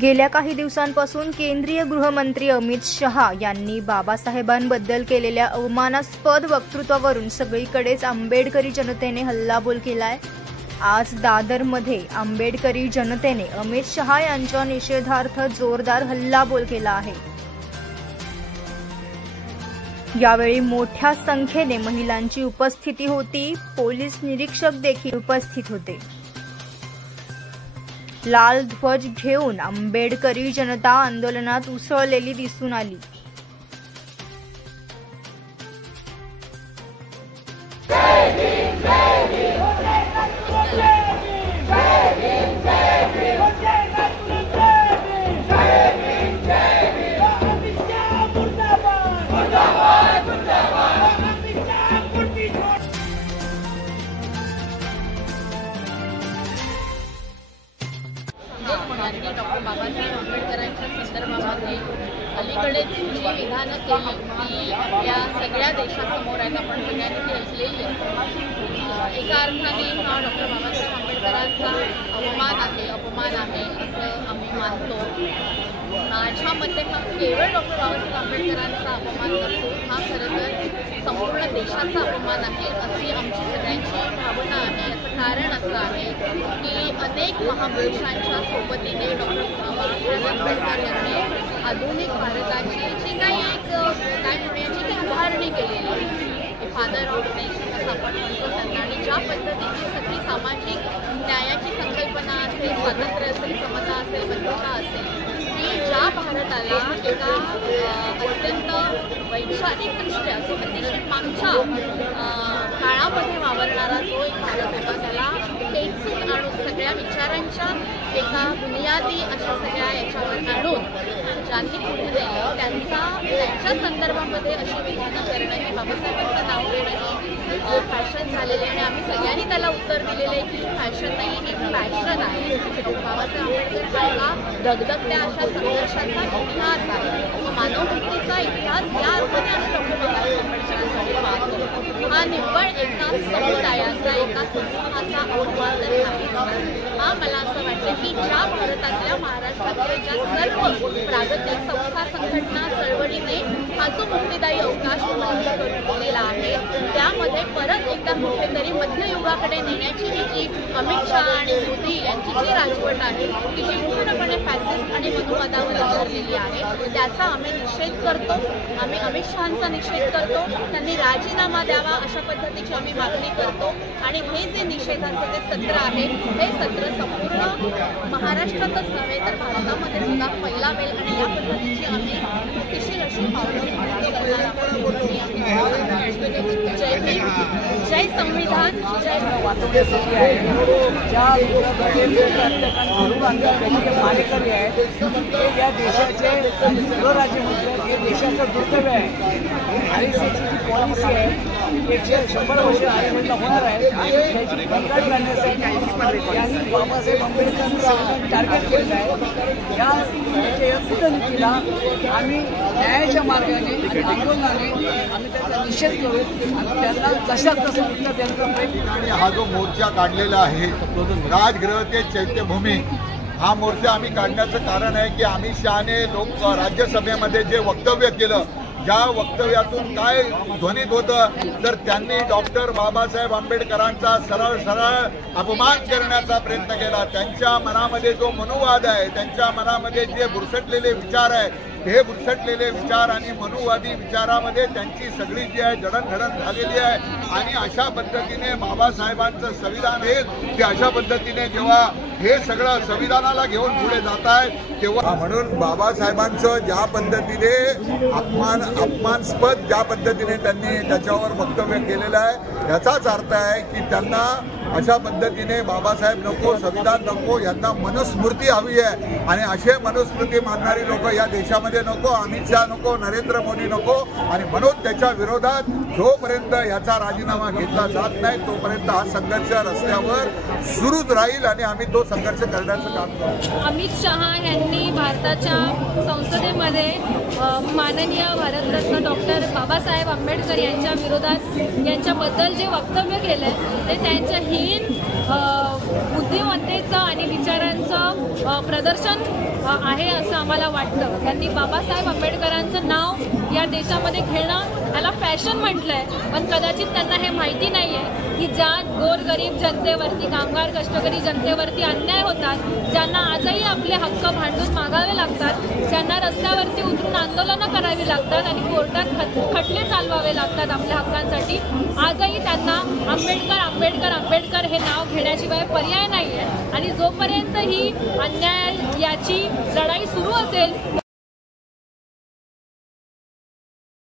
गेल्या काही दिवसांपासून केंद्रीय गृहमंत्री अमित शहा यांनी बाबासाहेबांबद्दल केलेल्या अवमानास्पद वक्तृत्वावरून सगळीकडेच आंबेडकरी जनतेने हल्लाबोल केलाय। आज दादरमध्ये आंबेडकरी जनतेने अमित शहा यांच्या निषेधार्थ जोरदार हल्लाबोल केला आहे। यावेळी मोठ्या संख्येने महिलांची उपस्थिती होती। पोलीस निरीक्षक देखील उपस्थित होते। लाल ध्वज घेऊन आंबेडकरी जनता आंदोलनात उसळलेली दिसून आली। डॉक्टर बाबासाहेब आंबेडकरांच्या संदर्भामध्ये अलीकडेच जी विधानं केली ती आपल्या सगळ्या देशासमोर आहेत, आपण सगळ्यांनी ऐकलेली आहे। एका अर्थाने हा डॉक्टर बाबासाहेब आंबेडकरांचा अपमान आहे असं आम्ही मानतो। माझ्या मते हा केवळ डॉक्टर बाबासाहेब आंबेडकरांचा अपमान नसून हा खरं तर संपूर्ण देशाचा अपमान आहे अशी आमची सगळ्यांची भावना आहे। याचं कारण असं आहे की अनेक महापुरुषांच्या सोबतीने डॉक्टर बाबासाहेब आंबेडकर यांनी आधुनिक भारताची जी काही एक उभारणी केलेली आहे, फादर ऑफ नेशन असं आपण म्हणतो त्यांना, आणि ज्या पद्धतीची सगळी सामाजिक न्यायाची संकल्पना असेल, स्वातंत्र्य असेल, समता असेल, बंधुता असेल, की ज्या भारताला एका अत्यंत वैचारिकदृष्ट्या जो अतिशय मागच्या काळामध्ये वावरणारा जो एक भारत होता त्याला टेचून आणून सगळ्या विचारांच्या एका बुनियादी अशा सगळ्या याच्यावर आणून ज्यांनी पुढे नेलं त्यांच्या संदर्भामध्ये अशी विधानं करणं ही बाबासाहेबांचं नाव घेणं ही फॅशन झालेली आहे। आणि आम्ही सगळ्यांनी त्याला उत्तर दिलेलं आहे की फॅशन नाही, ही फॅशन आहे। बाबासाहेब आंबेडकर हा एका दगदगत्या अशा संघर्षाचा इतिहास आहे। मानवमुक्तीचा इतिहास या अर्थाने आम्ही डॉक्टर बाबासाहेब आंबेडकरांकडे पाहतो। हा निव्वळ एका समुदायाचा, एका समूहाचा अपमान नाही। हा मला असं वाटतं की ज्या भारतातल्या, महाराष्ट्रातल्या ज्या सर्व प्रागतिक संस्था, संघटना, चळवळीने हा जो मुक्तिदायी अवकाश उपलब्ध करून दिलेला आहे त्यामध्ये परत एकदा कुठेतरी मध्ययुगाकडे नेण्याची ही जी अमित शहा आणि मोदी यांची जी राजवट आहे की जी पूर्णपणे फॅसिस्ट आणि मनुवादावर आधारलेली आहे त्याचा आम्ही निषेध करतो। आम्ही अमित शहांचा निषेध करतो। त्यांनी राजीनामा द्यावा अशा पद्धतीची आम्ही मागणी करतो। आणि हे जे निषेधाचं जे सत्र आहे हे सत्र संपूर्ण महाराष्ट्रातच नव्हे तर भारतामध्ये सुद्धा फैलावेल आणि या पद्धतीची आम्ही गतिशील अशी पावलं करणार आहोत। जय भीम, जय संविधान, जय मारेकरी आहे ते या देशाचे गृहराज्यमंत्री आहेत। हे देशाचं दुर्दैव आहे। आरएसएसची जी पॉलिसी आहे 100 वर्ष आरएसएसला होणार आहे त्याची कंट्रोल करण्यासाठी यांनी बाबासाहेब आंबेडकरांचं टार्गेट केलेलं आहे। या कूटनीतीला आम्ही न्यायाच्या मार्गाने आणि आंदोलनाने आम्ही त्याचा निषेध करू आणि त्यांना जशात तसं उत्तर द्यायचा प्रयत्न। आणि हा जो मोर्चा काढलेला आहे राजगृह ते चैत्यभूमी, हा मोर्चा आम्ही काढण्याचं कारण आहे की अमित शहाने राज्यसभेमध्ये जे वक्तव्य केलं, ज्या वक्तव्यातून काय ध्वनित होतं तर त्यांनी डॉक्टर बाबासाहेब आंबेडकरांचा सरळ अपमान करण्याचा प्रयत्न केला। त्यांच्या मनामध्ये जो मनुवाद आहे, त्यांच्या मनामध्ये जे बुरसटलेले विचार आहे, हे बुरसटलेले विचार आणि मनुवादी विचारामध्ये त्यांची सगळी जी आहे जडणघडण झालेली आहे। आणि अशा पद्धतीने बाबासाहेबांचं संविधान आहे ते अशा पद्धतीने जेव्हा हे सगळं संविधानाला घेऊन पुढे जात आहे तेव्हा म्हणून बाबासाहेबांचं ज्या पद्धतीने अपमानास्पद ज्या पद्धतीने त्यांनी त्याच्यावर वक्तव्य केलेलं आहे याचाच अर्थ आहे की त्यांना अशा पद्धतीने बाबासाहेब नको, संविधान नको, यांना मनुस्मृती हवी आहे। आणि असे मनुस्मृती मानणारी लोक या देशामध्ये नको, अमित शहा नको, नरेंद्र मोदी नको। आणि म्हणून त्याच्या विरोधात जोपर्यंत याचा राजीनामा घेतला जात नाही तोपर्यंत हा संघर्ष रस्त्यावर सुरूच राहील आणि आम्ही तो संघर्ष करण्याचं काम करू। अमित शहा यांनी भारताच्या संसदेमध्ये माननीय भारतरत्न डॉक्टर बाबासाहेब आंबेडकर यांच्या विरोधात यांच्याबद्दल जे वक्तव्य केलं ते त्यांच्या हीन बुद्धिमत्तेचं आणि विचारांचं प्रदर्शन आहे असं आम्हाला वाटतं. त्यांनी बाबासाहेब आंबेडकरांचं नाव या देशामध्ये घेणं त्याला फॅशन म्हटलंय, पण कदाचित त्यांना हे माहिती नाही आहे की ज्या गोरगरीब जनतेवरती, कामगार कष्टकरी जनतेवरती अन्याय होतात, ज्यांना आजही आपले हक्क भांडून मागावे लागतात, ज्यांना रस्त्यावरती उतरून आंदोलनं करावी लागतात आणि कोर्टात खटले चालवावे लागतात आपल्या हक्कांसाठी, आजही त्यांना आंबेडकर आंबेडकर आंबेडकर हे नाव घेण्याशिवाय पर्याय नाही आहे. आणि जोपर्यंत ही अन्याय याची लढाई सुरू असेल